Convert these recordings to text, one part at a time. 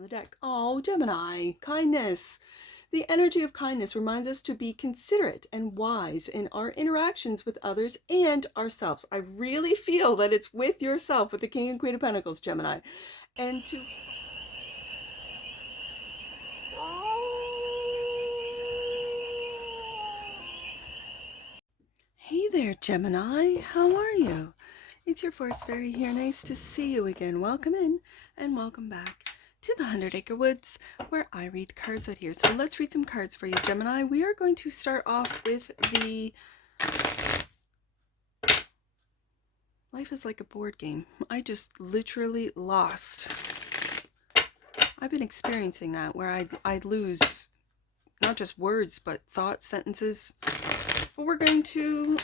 Bottom of the deck. Oh, Gemini, kindness. The energy of kindness reminds us to be considerate and wise in our interactions with others and ourselves. I really feel that it's with yourself, with the King and Queen of Pentacles, Gemini. And to... Hey there, Gemini. How are you? It's your Force Fairy here. Nice to see you again. Welcome in and welcome back to the 100 Acre Woods, where I read cards out here. So let's read some cards for you, Gemini. We are going to start off with the Life is like a board game. I just literally lost. I've been experiencing that where I'd lose not just words, but thoughts, sentences. But we're going to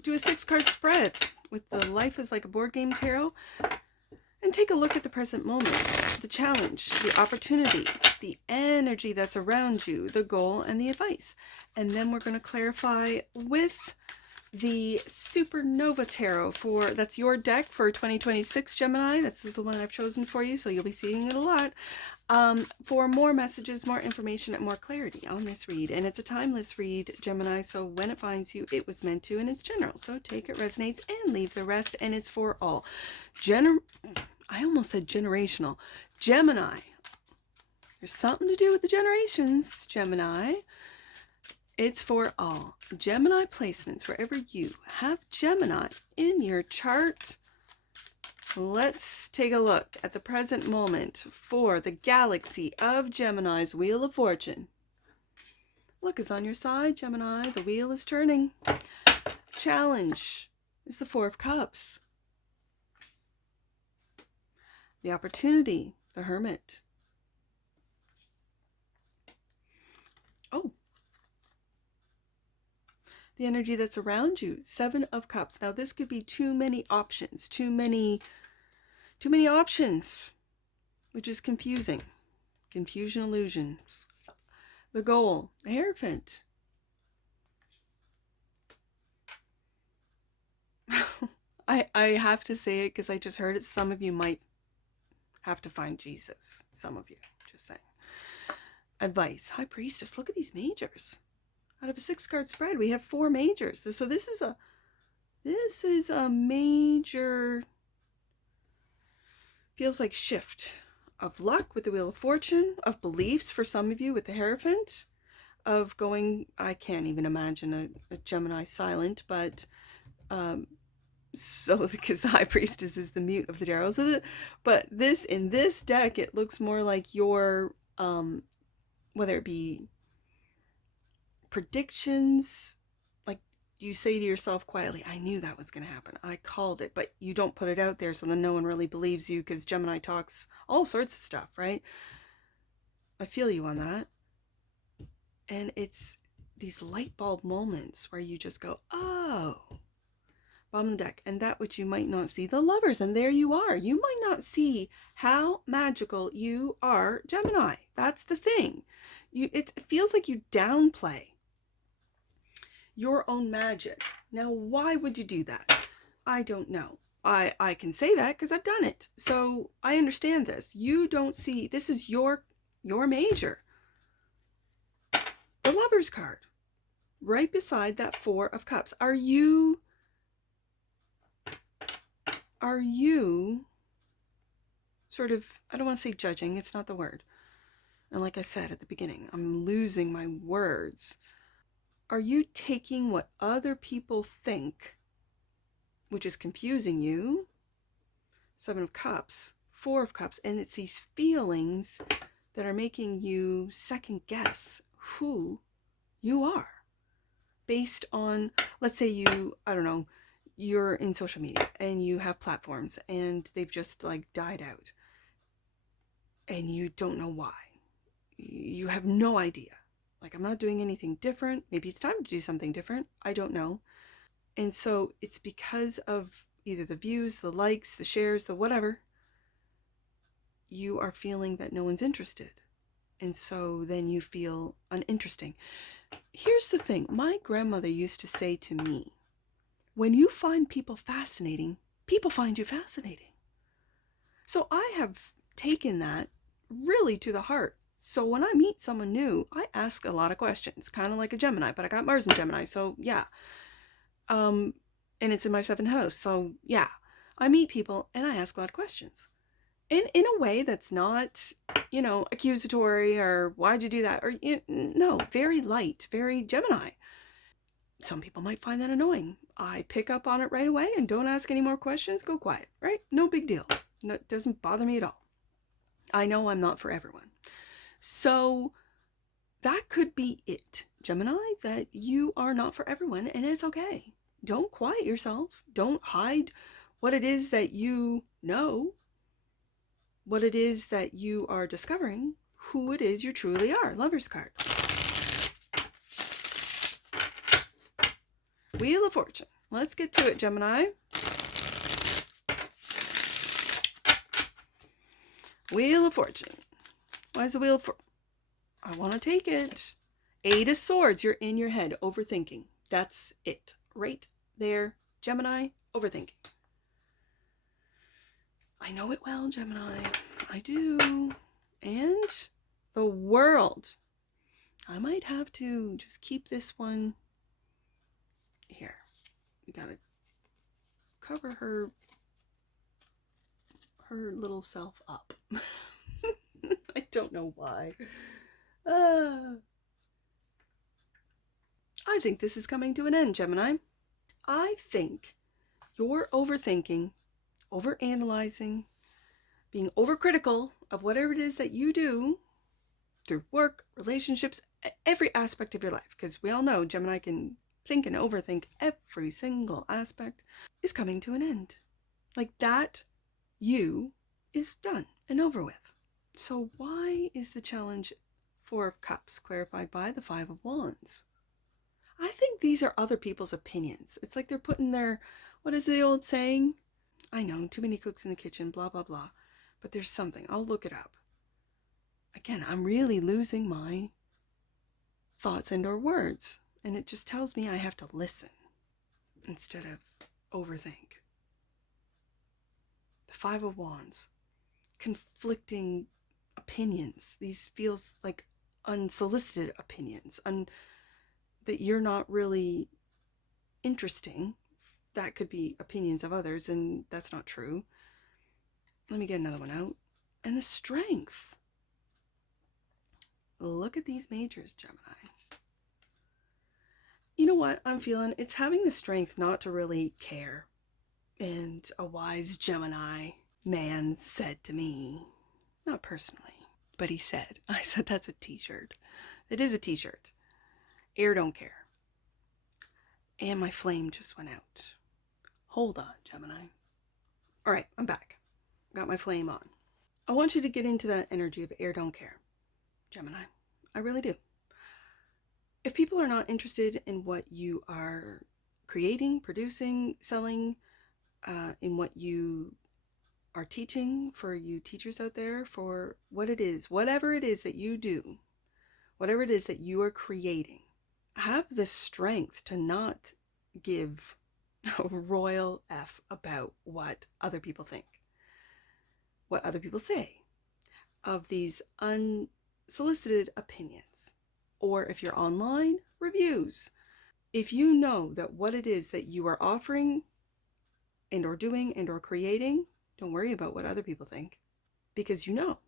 do a 6-card spread with the Life is like a board game tarot and take a look at the present moment, the challenge, the opportunity, the energy that's around you, the goal, and the advice. And then we're going to clarify with the Supernova Tarot that's your deck for 2026, Gemini. This is the one I've chosen for you, so you'll be seeing it a lot. For more messages, more information, and more clarity on this read. And it's a timeless read, Gemini, so when it finds you, it was meant to, and it's general. So take it resonates and leave the rest, and it's for all. I almost said generational. Gemini. There's something to do with the generations, Gemini. It's for all. Gemini placements, wherever you have Gemini in your chart. Let's take a look at the present moment for the galaxy of Gemini's Wheel of Fortune. Luck is on your side, Gemini. The wheel is turning. Challenge is the 4 of Cups. The opportunity, the Hermit. Oh. The energy that's around you, 7 of Cups. Now this could be too many options, too many options, which is confusing. Confusion illusions. The goal, the Hierophant. I have to say it because I just heard it. Some of you might have to find Jesus. Some of you, just saying. Advice, High Priestess. Look at these majors. Out of a 6-card spread, we have 4 majors. So this is a major, feels like shift of luck with the Wheel of Fortune, of beliefs for some of you with the Hierophant, of going, I can't even imagine a Gemini silent, but so because the High Priestess is the mute of the tarot. So but this, in this deck, it looks more like your, whether it be predictions, like you say to yourself quietly, I knew that was going to happen. I called it, but you don't put it out there, so then no one really believes you because Gemini talks all sorts of stuff, right? I feel you on that. And it's these light bulb moments where you just go, oh, bottom of the deck. And that which you might not see, the Lovers, and there you are. You might not see how magical you are, Gemini. That's the thing. It feels like you downplay your own magic. Now, why would you do that? I don't know. I can say that because I've done it. So I understand this. You don't see, this is your major. The Lovers card, right beside that 4 of Cups. Are you sort of, I don't want to say judging, it's not the word. And like I said at the beginning, I'm losing my words. Are you taking what other people think, which is confusing you? 7 of Cups, 4 of Cups, and it's these feelings that are making you second guess who you are based on, let's say you, I don't know, you're in social media and you have platforms and they've just like died out and you don't know why. You have no idea. Like, I'm not doing anything different. Maybe it's time to do something different. I don't know. And so it's because of either the views, the likes, the shares, the whatever, you are feeling that no one's interested. And so then you feel uninteresting. Here's the thing. My grandmother used to say to me, when you find people fascinating, people find you fascinating. So I have taken that really to the heart. So when I meet someone new, I ask a lot of questions, kind of like a Gemini, but I got Mars in Gemini, so yeah. And it's in my 7th house, so yeah. I meet people and I ask a lot of questions. In a way that's not, accusatory or why'd you do that? Or, no, very light, very Gemini. Some people might find that annoying. I pick up on it right away and don't ask any more questions. Go quiet, right? No big deal. No, it doesn't bother me at all. I know I'm not for everyone. So that could be it, Gemini, that you are not for everyone, and it's okay. Don't quiet yourself. Don't hide what it is that you know, what it is that you are discovering, who it is you truly are. Lover's card. Wheel of Fortune. Let's get to it, Gemini. Wheel of Fortune. Why is the Wheel of Fortune? I want to take it. 8 of Swords. You're in your head, overthinking. That's it. Right there, Gemini, overthinking. I know it well, Gemini. I do. And the World. I might have to just keep this one here. We gotta cover her little self up. I don't know why. I think this is coming to an end, Gemini. I think you're overthinking, overanalyzing, being overcritical of whatever it is that you do through work, relationships, every aspect of your life. Because we all know Gemini can think and overthink every single aspect, is coming to an end. Like that, you is done and over with. So why is the challenge 4 of Cups clarified by the 5 of Wands? I think these are other people's opinions. It's like they're putting their, what is the old saying? I know, too many cooks in the kitchen, blah, blah, blah. But there's something. I'll look it up. Again, I'm really losing my thoughts and or words. And it just tells me I have to listen instead of overthink. The 5 of Wands. Conflicting opinions. These feels like unsolicited opinions. That you're not really interesting. That could be opinions of others, and that's not true. Let me get another one out. And the Strength. Look at these majors, Gemini. You know what I'm feeling? It's having the strength not to really care. And a wise Gemini man said to me, not personally, but he said, I said that's a t-shirt. It is a t-shirt. Air don't care. And my flame just went out. Hold on, Gemini. All right, I'm back. Got my flame on. I want you to get into that energy of air don't care, Gemini. I really do. If people are not interested in what you are creating, producing, selling, in what you are teaching, for you teachers out there, for what it is, whatever it is that you do, whatever it is that you are creating, have the strength to not give a royal F about what other people think, what other people say, of these unsolicited opinions, or if you're online, reviews. If you know that what it is that you are offering and or doing and or creating, don't worry about what other people think, because you know.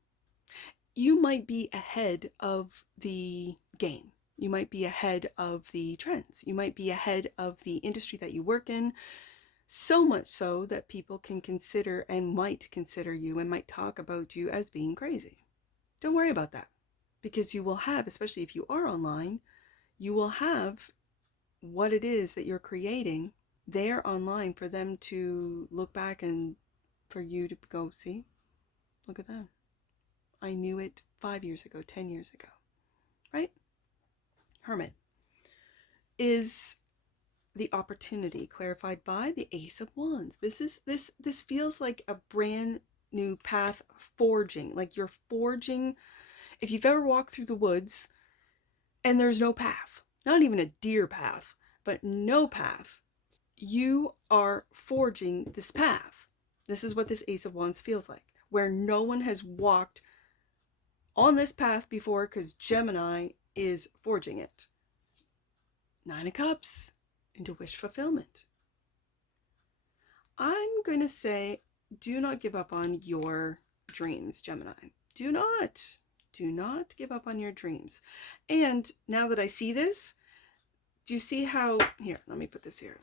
You might be ahead of the game. You might be ahead of the trends. You might be ahead of the industry that you work in, so much so that people can consider and might consider you and might talk about you as being crazy. Don't worry about that, because you will have, especially if you are online, you will have what it is that you're creating there online for them to look back and for you to go, see, look at that. I knew it 5 years ago, 10 years ago, right? Hermit is the opportunity clarified by the Ace of Wands. This feels like a brand new path forging, like you're forging. If you've ever walked through the woods and there's no path, not even a deer path, but no path, you are forging this path. This is what this Ace of Wands feels like, where no one has walked on this path before because Gemini is forging it. 9 of Cups into wish fulfillment. I'm going to say, do not give up on your dreams, Gemini. Do not give up on your dreams. And now that I see this, do you see how, here, let me put this here.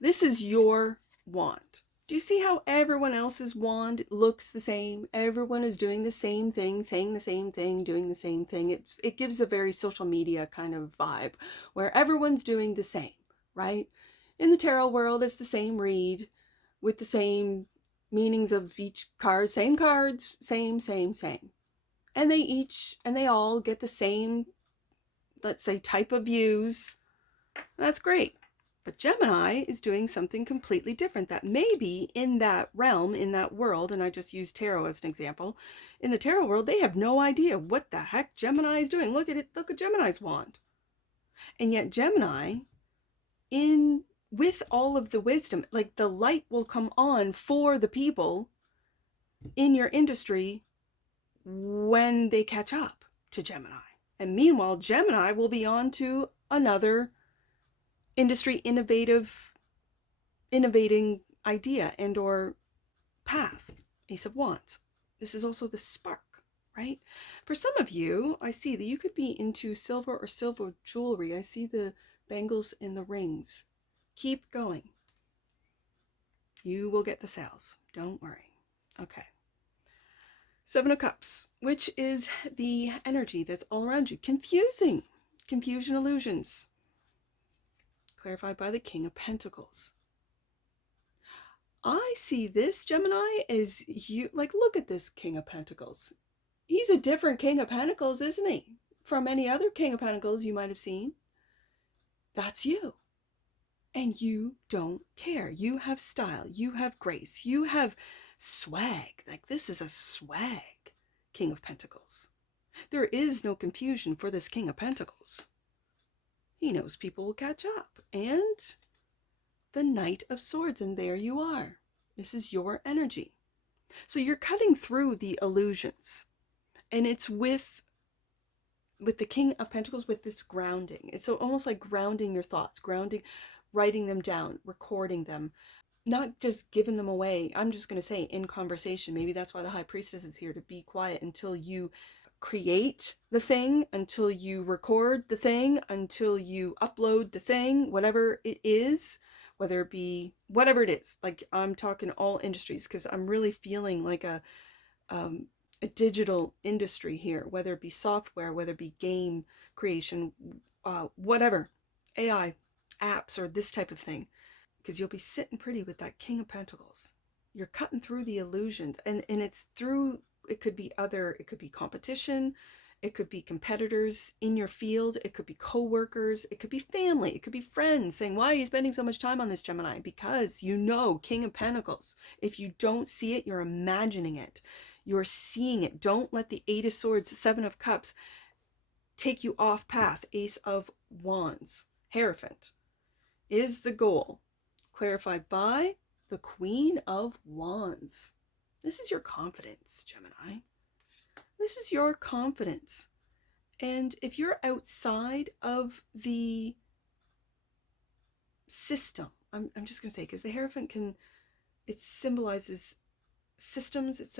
This is your wand. Do you see how everyone else's wand looks the same? Everyone is doing the same thing, saying the same thing, doing the same thing. It gives a very social media kind of vibe where everyone's doing the same, right? In the tarot world, it's the same read with the same meanings of each card, same cards, same. And they all get the same, let's say, type of views. That's great. But Gemini is doing something completely different that maybe in that realm, in that world, and I just use tarot as an example, in the tarot world, they have no idea what the heck Gemini is doing. Look at it. Look at Gemini's wand. And yet Gemini, with all of the wisdom, like the light will come on for the people in your industry when they catch up to Gemini. And meanwhile, Gemini will be on to another industry innovating idea and or path. Ace of Wands. This is also the spark, right? For some of you, I see that you could be into silver or silver jewelry. I see the bangles and the rings. Keep going. You will get the sales. Don't worry. Okay. 7 of Cups, which is the energy that's all around you. Confusion, illusions. Clarified by the King of Pentacles. I see this, Gemini, as you, like, look at this King of Pentacles. He's a different King of Pentacles, isn't he? From any other King of Pentacles you might have seen. That's you. And you don't care. You have style. You have grace. You have swag. Like, this is a swag King of Pentacles. There is no confusion for this King of Pentacles. He knows people will catch up. And the Knight of Swords, and there you are. This is your energy. So you're cutting through the illusions. And it's with the King of Pentacles, with this grounding. It's almost like grounding your thoughts, writing them down, recording them, not just giving them away. I'm just going to say in conversation. Maybe that's why the High Priestess is here, to be quiet until you create the thing, until you record the thing, until you upload the thing, whatever it is, whether it be whatever it is. Like, I'm talking all industries because I'm really feeling like a digital industry here, whether it be software, whether it be game creation, whatever, AI, apps, or this type of thing, because you'll be sitting pretty with that King of Pentacles. You're cutting through the illusions, and it's through, it could be competition, it could be competitors in your field, it could be co-workers, it could be family, it could be friends saying, why are you spending so much time on this, Gemini? Because you know, King of Pentacles. If you don't see it, you're imagining it. You're seeing it. Don't let the 8 of Swords, 7 of Cups take you off path. Ace of Wands, Hierophant, is the goal. Clarified by the Queen of Wands. This is your confidence, Gemini. This is your confidence. And if you're outside of the system, I'm just going to say, because the Hierophant it symbolizes systems, it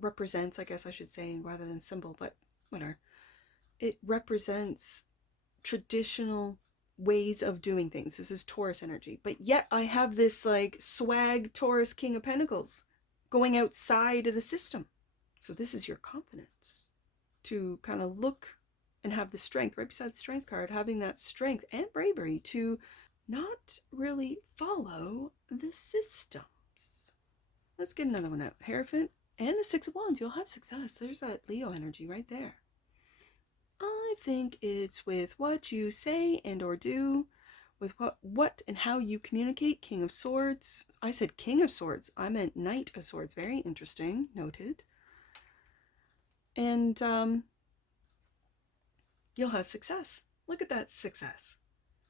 represents, I guess I should say, rather than symbol, but whatever. It represents traditional ways of doing things. This is Taurus energy. But yet I have this like swag Taurus King of Pentacles going outside of the system. So this is your confidence to kind of look and have the strength right beside the Strength card, having that strength and bravery to not really follow the systems. Let's get another one out. Hierophant and the 6 of Wands. You'll have success. There's that Leo energy right there. I think it's with what you say and or do, with what and how you communicate. King of Swords. I said King of Swords. I meant Knight of Swords. Very interesting. Noted. And you'll have success. Look at that success.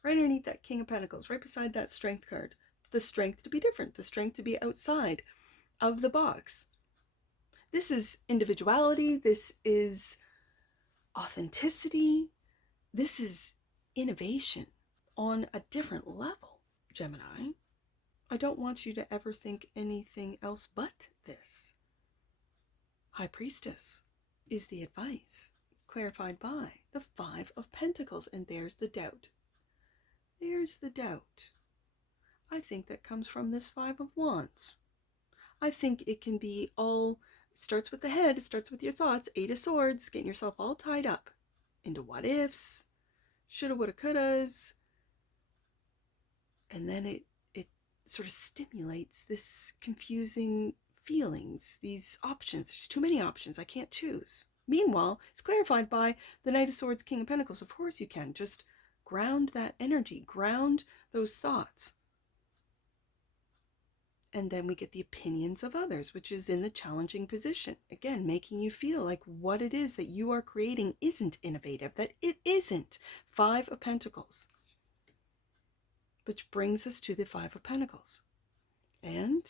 Right underneath that King of Pentacles, right beside that Strength card. The strength to be different, the strength to be outside of the box. This is individuality. This is authenticity. This is innovation on a different level, Gemini. I don't want you to ever think anything else but this. High Priestess is the advice, clarified by the Five of Pentacles, and there's the doubt. There's the doubt. I think that comes from this Five of Wands. I think it can be all, it starts with the head, it starts with your thoughts, Eight of Swords, getting yourself all tied up into what ifs, shoulda, woulda, couldas, and then it sort of stimulates this confusing feelings, these options. There's too many options, I can't choose. Meanwhile, it's clarified by the Knight of Swords, King of Pentacles. Of course you can. Just ground that energy, ground those thoughts. And then we get the opinions of others, which is in the challenging position. Again, making you feel like what it is that you are creating isn't innovative, that it isn't. Five of Pentacles. Which brings us to the Five of Pentacles. And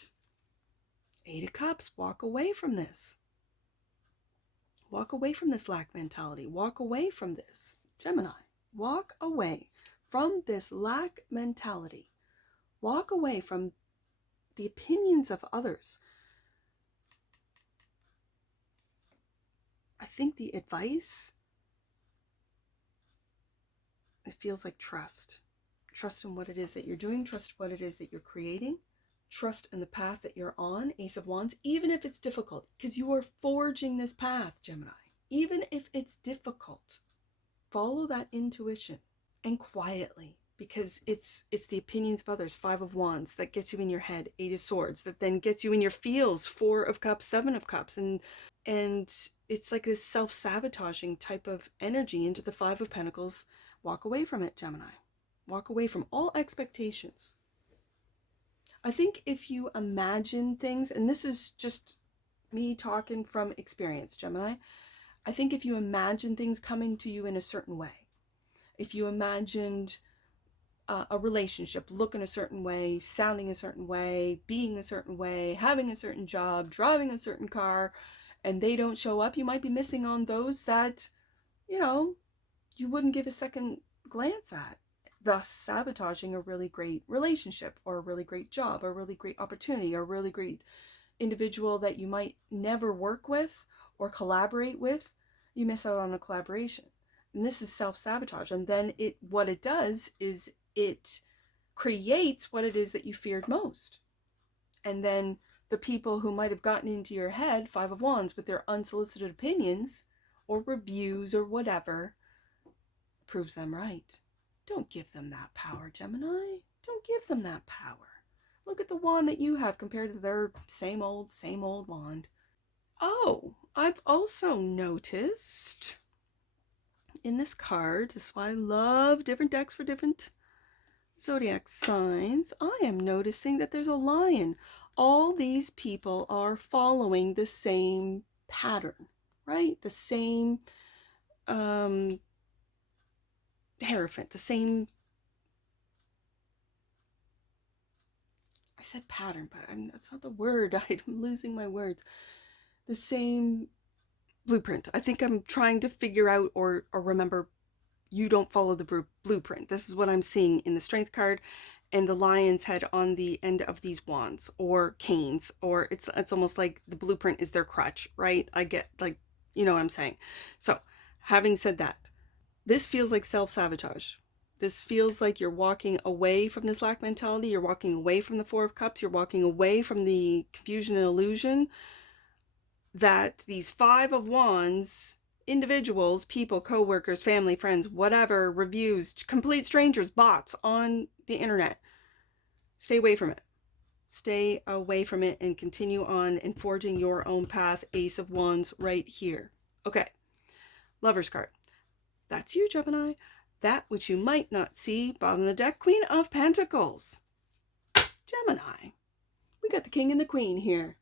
Eight of Cups. Walk away from this. Walk away from this lack mentality. Walk away from this. Gemini, walk away from this lack mentality. Walk away from the opinions of others. I think the advice, it feels like trust. Trust in what it is that you're doing. Trust what it is that you're creating. Trust in the path that you're on. Ace of Wands, even if it's difficult, because you are forging this path, Gemini. Even if it's difficult, follow that intuition, and quietly, because it's the opinions of others. Five of Wands, that gets you in your head. Eight of Swords, that then gets you in your feels. Four of Cups, Seven of Cups, and it's like this self-sabotaging type of energy into the Five of Pentacles. Walk away from it, Gemini. Walk away from all expectations. I think if you imagine things, and this is just me talking from experience, Gemini, I think if you imagine things coming to you in a certain way, if you imagined a relationship looking a certain way, sounding a certain way, being a certain way, having a certain job, driving a certain car, and they don't show up, you might be missing on those that, you wouldn't give a second glance at, thus sabotaging a really great relationship, or a really great job, or a really great opportunity, or a really great individual that you might never work with or collaborate with. You miss out on a collaboration. And this is self-sabotage. And then what it does is it creates what it is that you feared most. And then the people who might have gotten into your head, Five of Wands, with their unsolicited opinions or reviews or whatever, proves them right. Don't give them that power, Gemini. Don't give them that power. Look at the wand that you have compared to their same old wand. Oh, I've also noticed in this card, this is why I love different decks for different zodiac signs, I am noticing that there's a lion. All these people are following the same pattern, right? The same hierophant, the same, I said pattern, but that's not the word. I'm losing my words. The same blueprint. I think I'm trying to figure out or remember, you don't follow the blueprint. This is what I'm seeing in the Strength card, and the lion's head on the end of these wands or canes, or it's almost like the blueprint is their crutch, right? I get, like, you know what I'm saying. So having said that, this feels like self-sabotage. This feels like you're walking away from this lack mentality. You're walking away from the Four of Cups. You're walking away from the confusion and illusion that these Five of Wands individuals, people, co-workers, family, friends, whatever, reviews, complete strangers, bots on the internet. Stay away from it. Stay away from it and continue on in forging your own path. Ace of Wands right here. Okay. Lover's card. That's you, Gemini. That which you might not see. Bottom of the deck, Queen of Pentacles. Gemini. We got the King and the Queen here.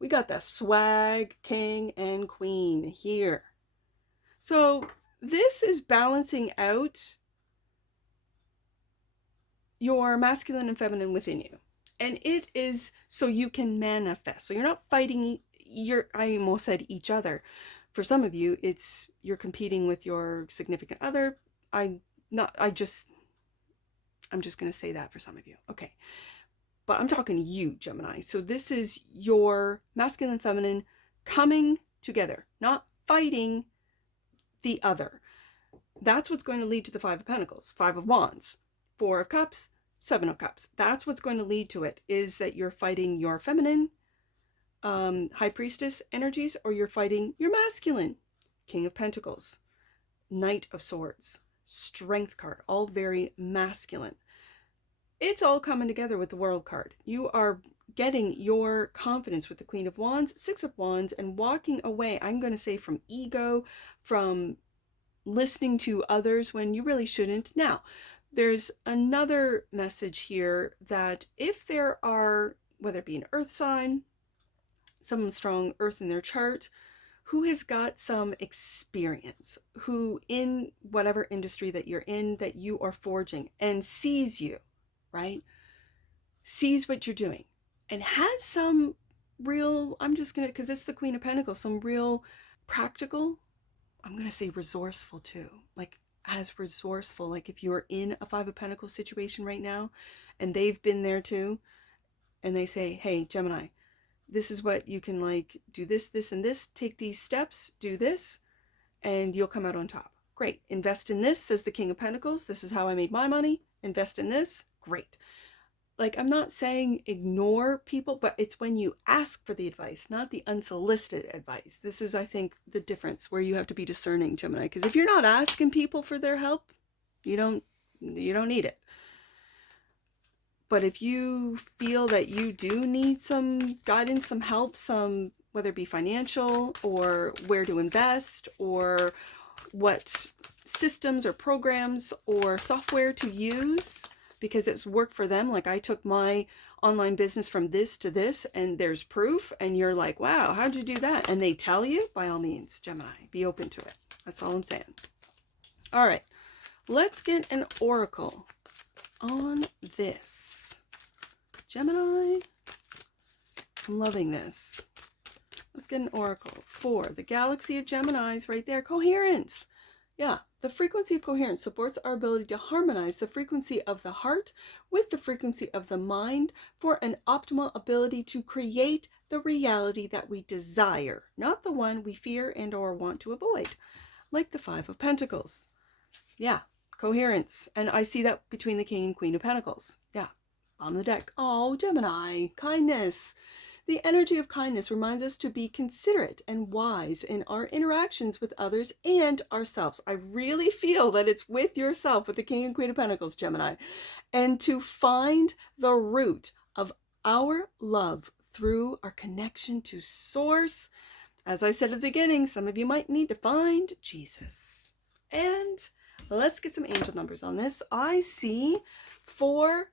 We got the swag King and Queen here. So this is balancing out your masculine and feminine within you. And it is so you can manifest. So you're not fighting I almost said each other. For some of you, it's you're competing with your significant other. I'm just going to say that for some of you. Okay. But I'm talking to you, Gemini. So this is your masculine and feminine coming together, not fighting the other. That's what's going to lead to the Five of Pentacles, Five of Wands, Four of Cups, Seven of Cups. That's what's going to lead to it, is that you're fighting your feminine High Priestess energies, or you're fighting your masculine King of Pentacles, Knight of Swords, Strength card, all very masculine. It's all coming together with the World card. You are getting your confidence with the Queen of Wands, Six of Wands, and walking away, I'm going to say, from ego, from listening to others when you really shouldn't. Now, there's another message here that if there are, whether it be an earth sign, someone strong earth in their chart, who has got some experience, who in whatever industry that you're in, that you are forging, and sees you, right? Sees what you're doing and has some real, I'm just going to, because it's the Queen of Pentacles, some real practical, I'm going to say resourceful too. Like as resourceful, like if you're in a Five of Pentacles situation right now and they've been there too, and they say, hey, Gemini, this is what you can like do, this, this, and this, take these steps, do this, and you'll come out on top. Great. Invest in this, says the King of Pentacles. This is how I made my money. Invest in this. Great. Like, I'm not saying ignore people, but it's when you ask for the advice, not the unsolicited advice. This is, I think, the difference where you have to be discerning, Gemini, because if you're not asking people for their help, you don't need it. But if you feel that you do need some guidance, some help, some, whether it be financial or where to invest or what systems or programs or software to use, because it's worked for them. Like I took my online business from this to this and there's proof, and you're like, wow, how'd you do that? And they tell you, by all means, Gemini, be open to it. That's all I'm saying. All right, let's get an oracle on this. Gemini, I'm loving this. Let's get an oracle for the galaxy of Geminis right there. Coherence. Yeah, the frequency of coherence supports our ability to harmonize the frequency of the heart with the frequency of the mind for an optimal ability to create the reality that we desire, not the one we fear and or want to avoid, like the Five of Pentacles. Yeah, coherence. And I see that between the King and Queen of Pentacles. Yeah, on the deck. Oh, Gemini, kindness. The energy of kindness reminds us to be considerate and wise in our interactions with others and ourselves. I really feel that it's with yourself, with the King and Queen of Pentacles, Gemini, and to find the root of our love through our connection to Source. As I said at the beginning, some of you might need to find Jesus. And let's get some angel numbers on this. I see 4.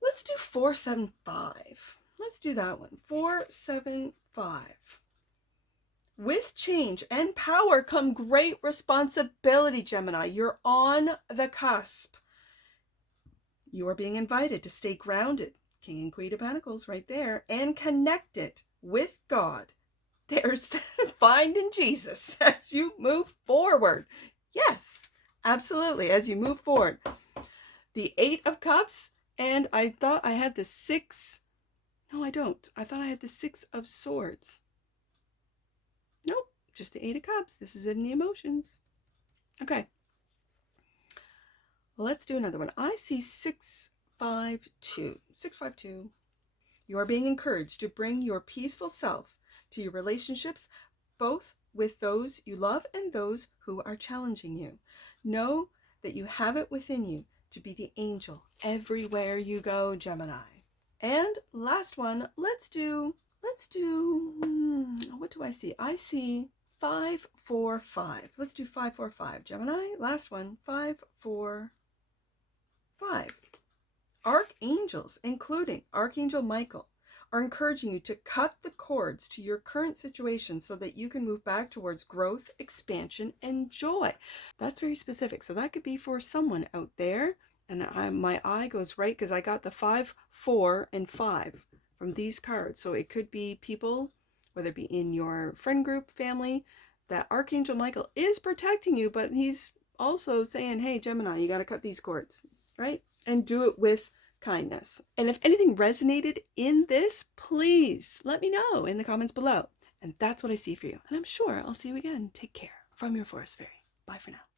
Let's do 475. Let's do that one. 475. With change and power come great responsibility, Gemini. You're on the cusp. You are being invited to stay grounded, King and Queen of Pentacles right there, and connected with God. There's the finding Jesus as you move forward. Yes, absolutely, as you move forward. The Eight of Cups, and I thought I had the 6. No, I don't. I thought I had the 6 of Swords. Nope, just the 8 of Cups. This is in the emotions. Okay. Let's do another one. I see 652. 652. You are being encouraged to bring your peaceful self to your relationships, both with those you love and those who are challenging you. Know that you have it within you to be the angel everywhere you go, Gemini. And last one, let's do, what do I see? I see 545. Let's do 545. Gemini, last one, 545. Archangels, including Archangel Michael, are encouraging you to cut the cords to your current situation so that you can move back towards growth, expansion, and joy. That's very specific. So that could be for someone out there. And my eye goes right because I got the 5, 4, and 5 from these cards. So it could be people whether it be in your friend group, family, that Archangel Michael is protecting you, but he's also saying, hey, Gemini, you got to cut these cords, right? And do it with kindness. And if anything resonated in this, please let me know in the comments below. And that's what I see for you. And I'm sure I'll see you again. Take care. From your Forest Fairy. Bye for now.